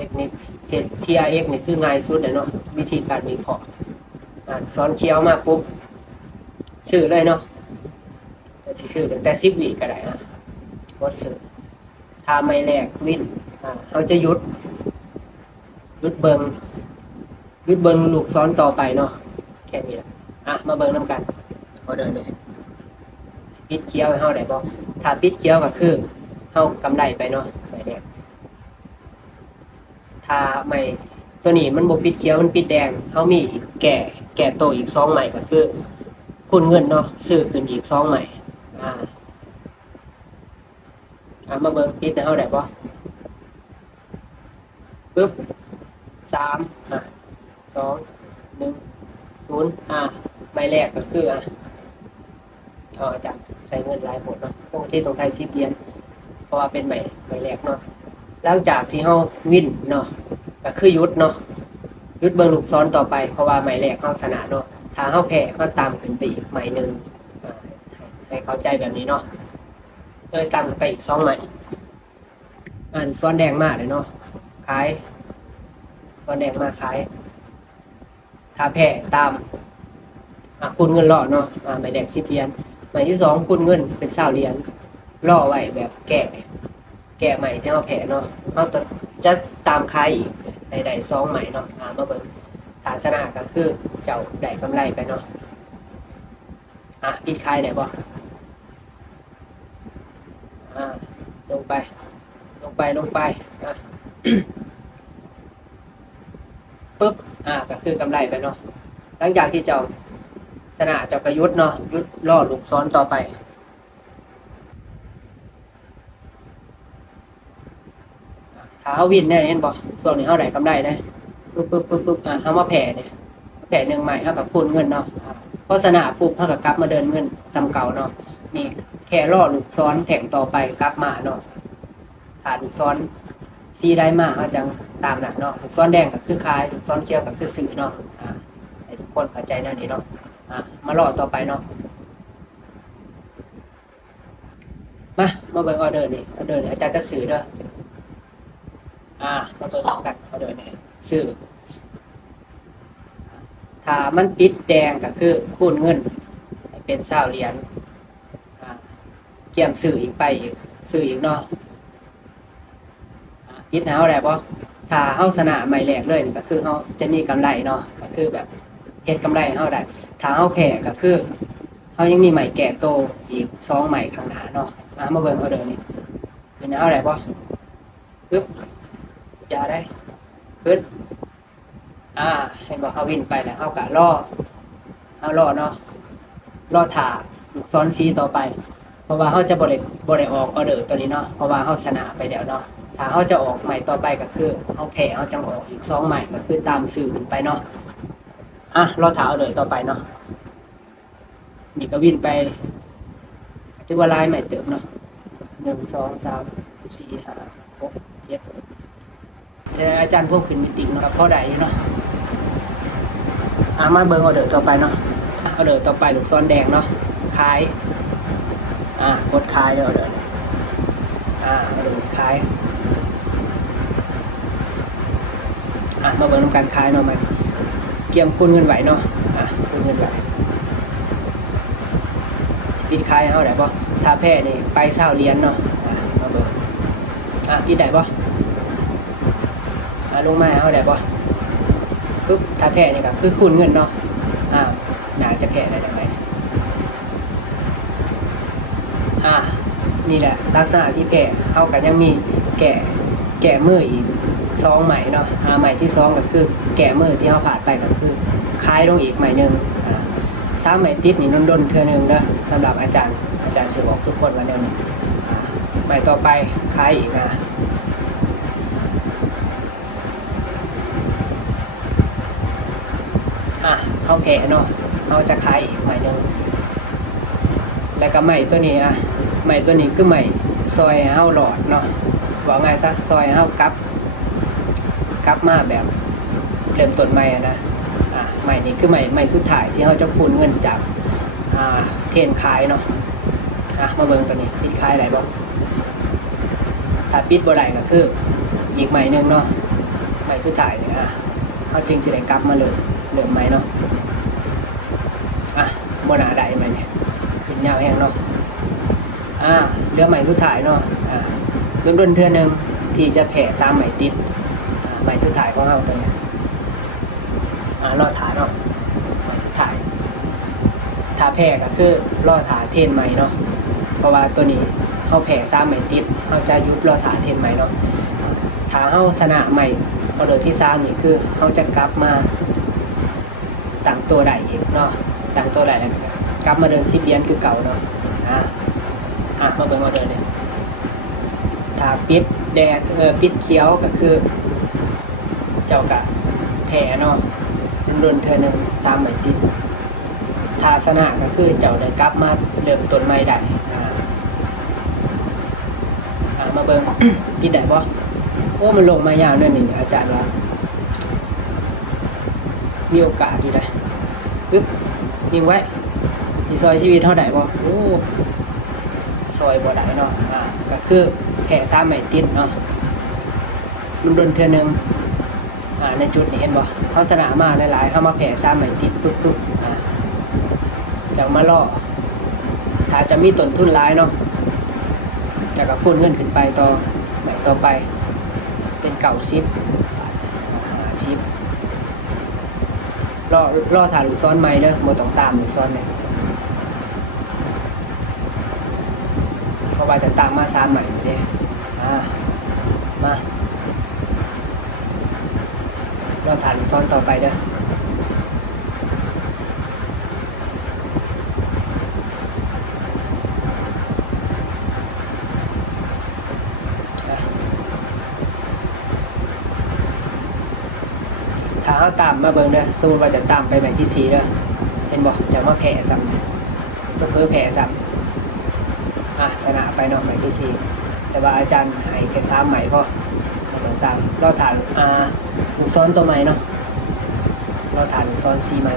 ทคนิค TRX นี่คือง่ายสุดเลยเนาะวิธีการวิเคราะห์สอนเคี้ยวมาปุ๊บซื้อเลยเนาะจะซื้อแต่10 วิก็ได้กดซื้อถ้าไม่แลกวินเขาจะหยุดเบิงลูกซ้อนต่อไปเนาะแค่นี้แหละมาเบิงน้ำกันเอาเดินเลยปิดเคี้ยวให้เขาได้บ่ถ้าปิดเคี้ยวก็คือเขากำไรไปเนาะไม่แลกถ้าไม่ตัวนี้มันบ่ปิดเคี้ยวมันปิดแดงเขามีแก่โตอีก2ใหม่ก็คือคูณเงินเนาะซื้อขึ้นอีก2ใหม่มาเบิ่งปิดให้เฮาได้บ่ปึ๊บ3 2 1 0ใบแรกก็คือจะใส่เงินหลายหมดเนาะปกติต้องใส่10 เหรียญเพราะว่าเป็นใบแรกเนาะหลังจากที่เฮาวินเนาะก็คือหยุดเนาะหยุดเบิ่งลูกซ้อนต่อไปเพราะว่าใบแรกเฮาชนะเนาะถ้าเฮาแพ้ก็ตามขึ้นไปอีกใบนึงให้เข้าใจแบบนี้เนาะตามไปอีก2ใหม่ซ้อนแดงมากเลยเนาะขายซ้อนแดงมาขายถ้าแพ้ตามคูณเงินล่อเนาะใบแดง10 เหรียญใบที่2คูณเงินเป็น20 เหรียญล่อไว้แบบแก่ใหม่ที่เราแพ้เนาะเราจะตามขายอีกได้2ใหม่เนาะมาเบิ่งฐานชนะก็คือเจ้าได้กำไรไปเนาะปิดขายได้บ่ลงไปปึ๊บก็คือกำไรไปเนาะหลังจากที่เจ้าชนะเจ้าก็หยุดเนาะหยุดล่อลูกซ้อนต่อไปถ้าเฮาวินได้เห็นบ่ส่วนนี้เฮาได้กำไรได้ปึ๊บเฮามาแผ่เนี่ยแผ่1ใหม่เฮาก็คูณเงินเนาะพอชนะปุ๊บเฮาก็กลับมาเดินเงินซ้ำเก่าเนาะนี่แค่ล่อลูกซ้อนแข่งต่อไปกลับมาเนาะถ้าลูกซ้อนซีได้มาเฮาจังตามนั้นเนาะลูกซ้อนแดงก็คือขายลูกซ้อนเขียวก็คือซื้อเนาะให้ทุกคนเข้าใจนั่นนี่เนาะมาล่อต่อไปเนาะมาเบิ่งออเดอร์นี่อาจารย์จะซื้อเด้อมาเบิ่งกันออเดอร์นี่ซื้อถ้ามันปิดแดงก็คือคูณเงินเป็น20 เหรียญเกี่ยมซื้ออีกไปอีกซื้ออีกเนาะปิดหาได้บ่ถ้าเฮาชนะใหม่แรกเลยนี่ก็คือเฮาจะมีกำไรเนาะก็คือแบบเฮ็ดกำไรให้เฮาได้ถ้าเฮาแพ้ก็คือเฮายังมีใหม่แก่โตอีก2ใหม่ข้างหน้าเนาะมาเบิ่งออเดอร์นี่ขึ้นเอาได้บ่ปึ๊บอย่าได้ปึ๊ดเห็นบ่เฮาวินไปแล้วเฮาก็รอเนาะรอท่าลูกซ้อนซีต่อไปเพราะว่าเฮาจะบ่ได้ออกออเดอร์ตัวนี้เนาะเพราะว่าเฮาชนะไปแล้วเนาะถ้าเฮาจะออกใหม่ต่อไปก็คือเฮาแพ้เฮาจังออกอีก2ใหม่ก็คือตามสื่อขึ้นไปเนาะรอท่าออเดอร์ต่อไปเนาะนี่ก็วินไปถือว่าลายใหม่เติมเนาะ1 2 3 4 5 6 7แต่อาจารย์พวกขึ้นมิติเนาะพอได้เนาะมาเบิ่งออเดอร์ต่อไปเนาะออเดอร์ต่อไปลูกซ้อนแดงเนาะขายกดขายเลยออเดอร์ออเดอร์ขายมาเบิ่งการขายเนาะมันเกี่ยมคูณเงินไหวเนาะคูณเงินไหวปิดขายเฮาได้บ่ถ้าแพ้นี่ไป20 เหรียญเนาะมาเบิ่งปิดได้บ่ลงมาเฮาได้บ่ปึ๊บถ้าแพ้นี่ก็คือคูณเงินเนาะน่าจะแพ้ได้จังไดนี่แหละลักษณะที่แพ้เฮาก็ยังมีแก่มืออีก2ใหม่เนาะใหม่ที่2ก็คือแก่มือที่เฮาผ่านไปก็คือคล้ายลงอีกใหม่นึง3ใหม่ติดนี่ดนๆเทื่อนึงเด้อสำหรับอาจารย์สิบอกทุกคนว่าแนวนี้ใหม่ต่อไปคล้ายอีกเฮาแพ้เนาะเฮาจะคล้ายอีกใหม่นึงแล้วก็ใหม่ตัวนี้ใหม่ตัวนี้คือใหม่ซอยเฮาหลอดเนาะว่าไงซะซอยเฮากลับมาแบบเริ่มต้นใหม่นะใหม่นี้คือใหม่สุดท้ายที่เฮาจะคูณเงินจากเทรนขายเนาะมาเบิ่งตัวนี้ปิดขายได้บ่ถ้าปิดบ่ได้ก็คืออีกใหม่นึงเนาะ ม้สุดท้ายเนี่ยเขาจึงจะได้กลับมาเลยเริ่มใหม่เนาะบนหนาได้ไหมเนี่ยขึ้นยาวแห้งเนาะเรือใหม่สุดท้ายเนาะรุ่นเทื่อนึงที่จะแผ่3ไหมติดไหมสุดท้ายของเราตัวเนี้ยรอถาเนาะไหมสุดท้ายถ้าแผ่ก็คือรอถาเทนไหมเนาะเพราะว่าตัวนี้เขาแผ่3ไหมติดเขาจะยุบรอถาเทนไหมเนาะถ้าเขาชนะใหม่ออเดอร์ที่3นี่คือเขาจะกลับมาตั้งตัวได้อีกเนาะตั้งตัวได้แล้วกลับมาเดิน10 เหรียญคือเก่าเนาะมาเบิ่งออเดอร์เนี่ยถ้าปิดแดงปิดเขียวก็คือเจ้ากะแพ้เนาะรุ่นเธอหนึ่ง3ไหมติดถ้าชนะก็คือเจ้าได้กลับมาเริ่มต้นใหม่ได้มาเบิ่ง ปิดได้บ่โอ้มันลงมายาวนั่นนี่อาจารย์ว่ามีโอกาสอยู่ได้ปึ๊บยิงไว้มีซอยชีวิตเท่าไหร่บ่โอ้ซอยบ่ได้เนาะก็คือแพ้3ไหมติดเนาะรุ่นเธอหนึ่งในจุดนี้เห็นบ่เขาชนะมาหลายๆเขามาแพ้3ไหมติดปุ๊บจะมาล่อถ้าจะมีต้นทุนร้ายเนาะจะกับพูนเงินขึ้นไปต่อใหม่ต่อไปเป็นเก่าชิปล่อถ่ายลูกซ้อนใหม่เด้อโมต้องตามลูกซ้อนเนี่ยเพราะว่าจะตามมา3ใหม่เนี่ยมาล่อถ่ายลูกซ้อนต่อไปเด้อถ้าเขาตามมาเบิ่งเด้อสมมติว่าจะตามไปใหม่ที่4เด้อเห็นบอกจะมาแผ่ซ้ำก็เพิ่มแผ่ซ้ำชนะไปเนาะใหม่ที่4แต่ว่าอาจารย์ให้แค่3ใหม่พอมาต้องตามเราถ่ายลูกซ้อนตัวใหม่เนาะเราถ่ายลูกซ้อน4ใหม่